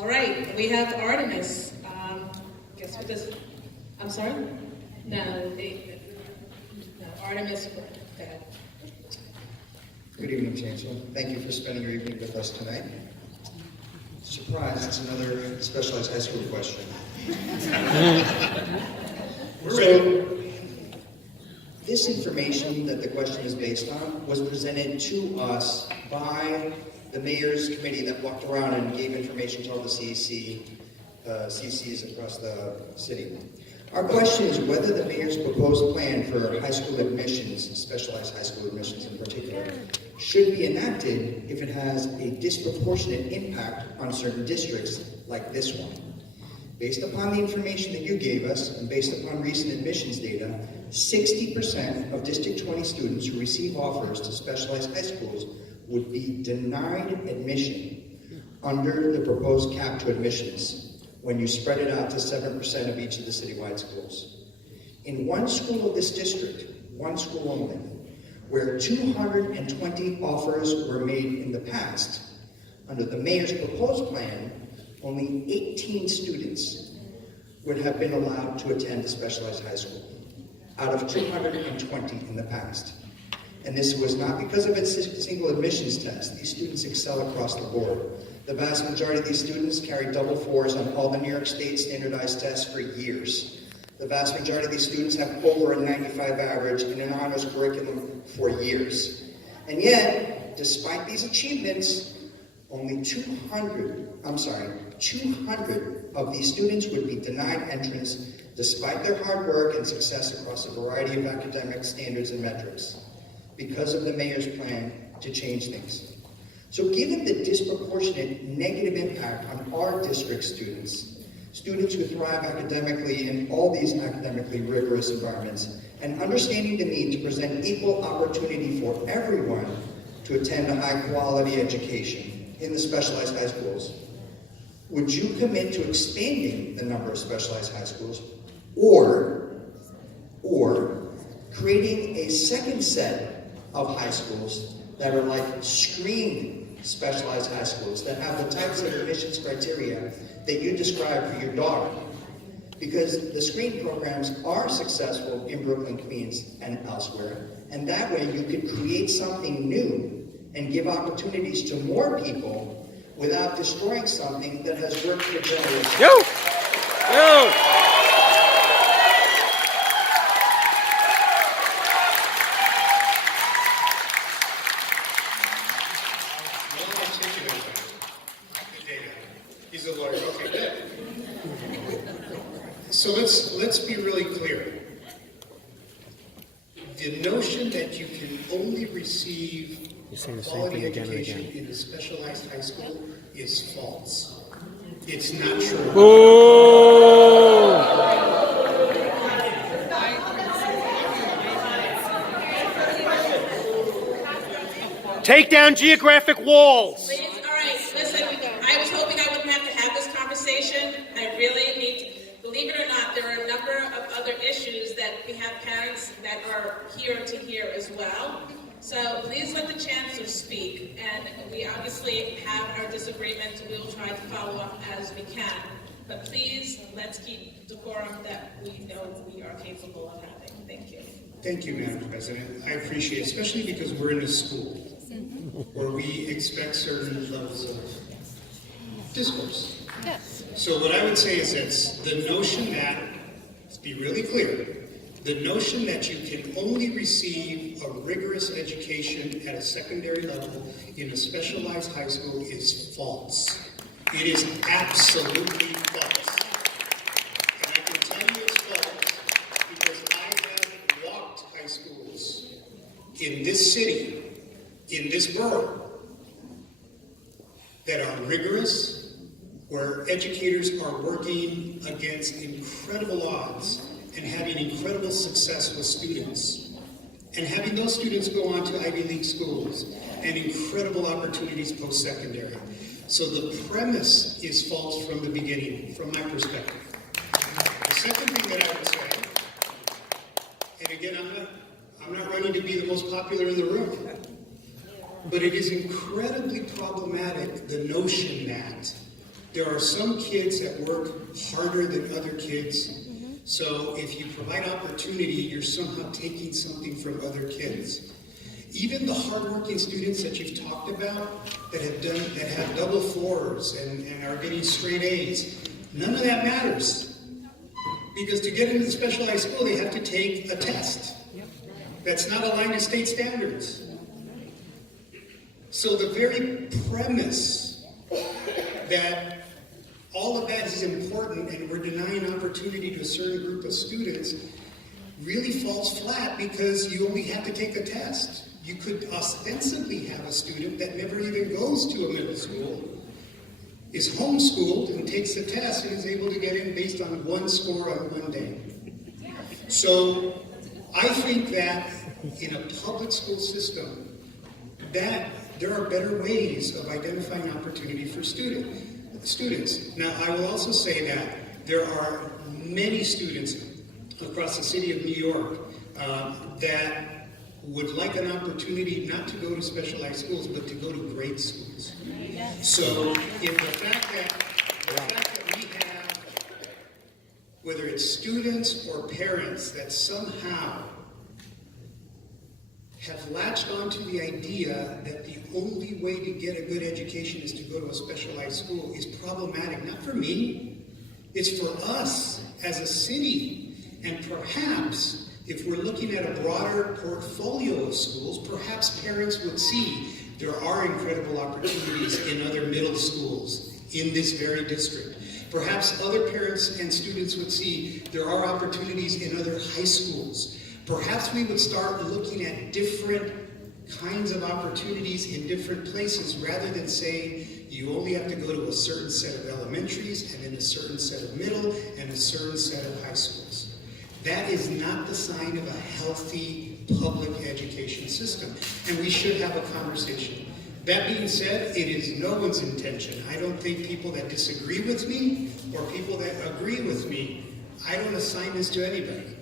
All right, we have Artemis. Guess what this? I'm sorry? No, Artemis. Go ahead. Good evening, Chancellor. Thank you for spending your evening with us tonight. Surprise, it's another specialized high school question. So, this information that the question is based on was presented to us by the mayor's committee that walked around and gave information to all the CECs across the city. Our question is whether the mayor's proposed plan for high school admissions, specialized high school admissions in particular, should be enacted if it has a disproportionate impact on certain districts like this one. Based upon the information that you gave us and based upon recent admissions data, 60% of District 20 students who receive offers to specialized high schools would be denied admission under the proposed cap to admissions when you spread it out to 7% of each of the citywide schools. In one school of this district, one school only, where 220 offers were made in the past, under the mayor's proposed plan, only 18 students would have been allowed to attend a specialized high school, out of 220 in the past. And this was not because of its single admissions test. These students excel across the board. The vast majority of these students carry double fours on all the New York State standardized tests for years. The vast majority of these students have over a 95 average in an honors curriculum for years. And yet, despite these achievements, only 200 of these students would be denied entrance despite their hard work and success across a variety of academic standards and metrics because of the mayor's plan to change things. So given the disproportionate negative impact on our district students who thrive academically in all these academically rigorous environments, and understanding the need to present equal opportunity for everyone to attend a high-quality education in the specialized high schools, would you commit to expanding the number of specialized high schools or creating a second set of high schools that are like screened specialized high schools that have the types of admissions criteria that you described for your daughter? Because the screen programs are successful in Brooklyn, Queens, and elsewhere, and that way you could create something new and give opportunities to more people without destroying something that has worked for generations. He's a lawyer. Okay, good. So let's be really clear. The notion that you can only receive quality education in a specialized high school is false. It's not true. Take down geographic walls. Please, all right, listen, I was hoping I wouldn't have to have this conversation. I really need to, believe it or not, there are a number of other issues that we have parents that are here to hear as well. So please let the chancellor speak, and we obviously have our disagreements. We will try to follow up as we can. But please, let's keep decorum that we know we are capable of having. Thank you. Thank you, Madam President. I appreciate it, especially because we're in a school where we expect certain levels of discourse. Yes. So what I would say is this, the notion that, let's be really clear, the notion that you can only receive a rigorous education at a secondary level in a specialized high school is false. It is absolutely false. And I can tell you it's false because I have walked high schools in this city, in this borough, that are rigorous, where educators are working against incredible odds and having incredible success with students, and having those students go on to Ivy League schools and incredible opportunities post-secondary. So the premise is false from the beginning, from my perspective. The second thing that I would say, and again, I'm not running to be the most popular in the room, but it is incredibly problematic, the notion that There are some kids that work harder than other kids. So if you provide opportunity, you're somehow taking something from other kids. Even the hardworking students that you've talked about that have double fours and are getting straight A's, none of that matters. Because to get into the specialized school, they have to take a test that's not aligned to state standards. So the very premise that all of that is important and we're denying opportunity to a certain group of students really falls flat because you only have to take a test. You could ostensibly have a student that never even goes to a middle school, is homeschooled and takes the test and is able to get in based on one score on one day. So I think that in a public school system, that there are better ways of identifying opportunity for students. Now, I will also say that there are many students across the city of New York that would like an opportunity not to go to specialized schools, but to go to great schools. So, if the fact that we have, whether it's students or parents, that somehow have latched onto the idea that the only way to get a good education is to go to a specialized school is problematic. Not for me, it's for us as a city. And perhaps, if we're looking at a broader portfolio of schools, perhaps parents would see there are incredible opportunities in other middle schools in this very district. Perhaps other parents and students would see there are opportunities in other high schools. Perhaps we would start looking at different kinds of opportunities in different places rather than saying you only have to go to a certain set of elementaries and then a certain set of middle and a certain set of high schools. That is not the sign of a healthy public education system, and we should have a conversation. That being said, it is no one's intention. I don't think people that disagree with me or people that agree with me, I don't assign this to anybody.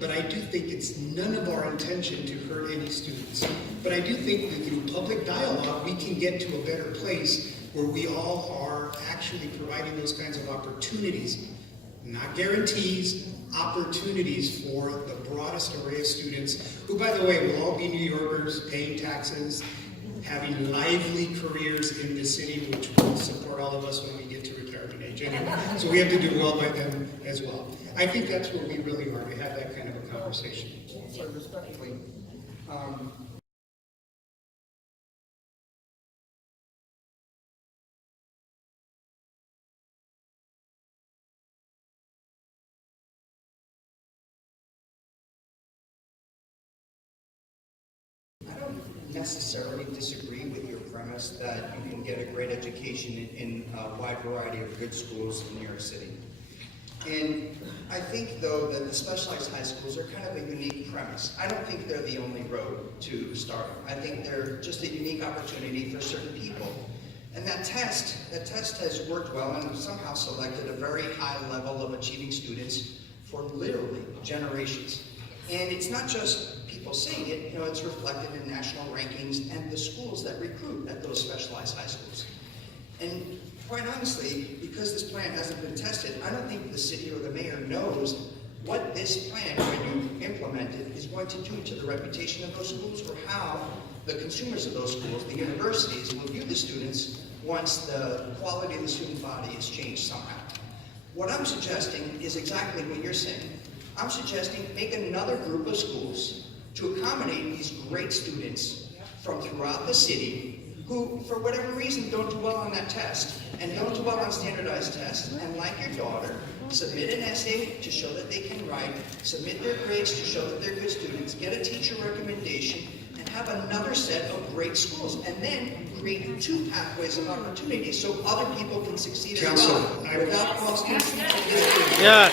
But I do think it's none of our intention to hurt any students. But I do think that through public dialogue, we can get to a better place where we all are actually providing those kinds of opportunities, not guarantees, opportunities for the broadest array of students, who, by the way, will all be New Yorkers, paying taxes, having lively careers in this city, which will support all of us when we get to retirement age anyway. So we have to do well by them as well. I think that's where we really are, to have that kind of a conversation. So respectfully, I don't necessarily disagree with your premise that you can get a great education in a wide variety of good schools in New York City. And I think, though, that the specialized high schools are kind of a unique premise. I don't think they're the only road to start. I think they're just a unique opportunity for certain people. And that test has worked well and somehow selected a very high level of achieving students for literally generations. And it's not just people saying it, it's reflected in national rankings and the schools that recruit at those specialized high schools. And quite honestly, because this plan hasn't been tested, I don't think the city or the mayor knows what this plan, when you implement it, is going to do to the reputation of those schools or how the consumers of those schools, the universities, will view the students once the quality of the student body is changed somehow. What I'm suggesting is exactly what you're saying. I'm suggesting make another group of schools to accommodate these great students from throughout the city who, for whatever reason, don't do well on that test and don't do well on standardized tests, and like your daughter, submit an essay to show that they can write, submit their grades to show that they're good students, get a teacher recommendation, and have another set of great schools, and then create two pathways of opportunity so other people can succeed as well without costing students. Yes.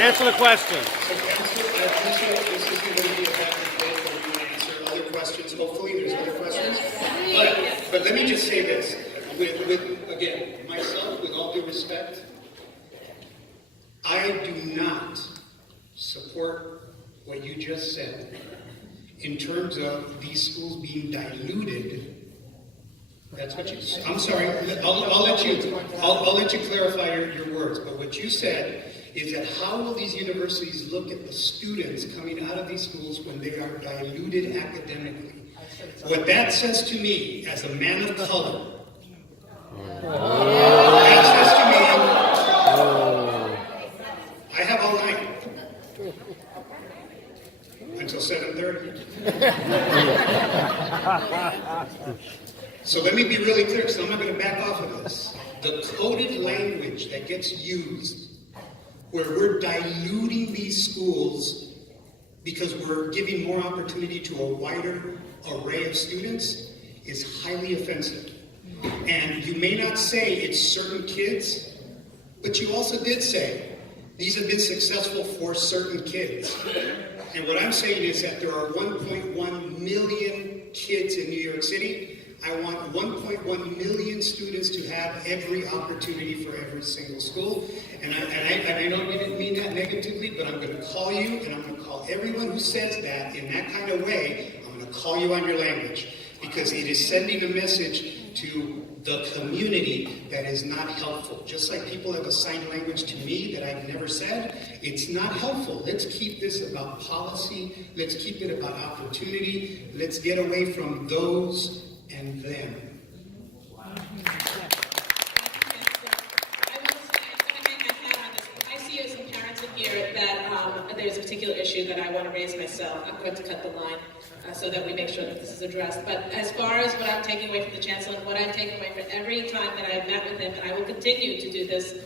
Answer the question. So, Council, I appreciate this is going to be a back and forth where we want to answer other questions. Hopefully, there's other questions. But let me just say this. With again, myself, with all due respect, I do not support what you just said in terms of these schools being diluted That's what you. I'm sorry. I'll let you clarify your words. But what you said is that how will these universities look at the students coming out of these schools when they are diluted academically? What that says to me, as a man of color, that says to me, I have all night until 7:30. So let me be really clear, because I'm not going to back off of this. The coded language that gets used, where we're diluting these schools because we're giving more opportunity to a wider array of students, is highly offensive. And you may not say it's certain kids, but you also did say these have been successful for certain kids. And what I'm saying is that there are 1.1 million kids in New York City. I want 1.1 million students to have every opportunity for every single school. And I know you didn't mean that negatively, but I'm going to call you, and I'm going to call everyone who says that in that kind of way. I'm going to call you on your language, because it is sending a message to the community that is not helpful. Just like people have assigned language to me that I've never said, it's not helpful. Let's keep this about policy. Let's keep it about opportunity. Let's get away from those and them. I will say, I'm going to hang my hat on this. I see some parents in here that there's a particular issue that I want to raise myself. I'm going to cut the line so that we make sure that this is addressed. But as far as what I'm taking away from the Chancellor, and what I've taken away from every time that I've met with him, and I will continue to do this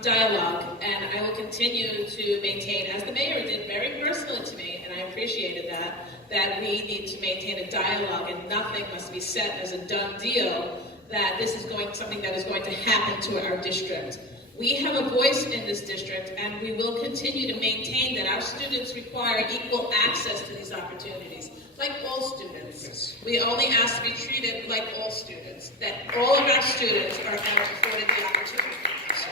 dialogue, and I will continue to maintain, as the mayor did very personally to me, and I appreciated that we need to maintain a dialogue, and nothing must be set as a done deal that this is something that is going to happen to our district. We have a voice in this district, and we will continue to maintain that our students require equal access to these opportunities, like all students. Yes. We only ask to be treated like all students, that all of our students are afforded the opportunity. So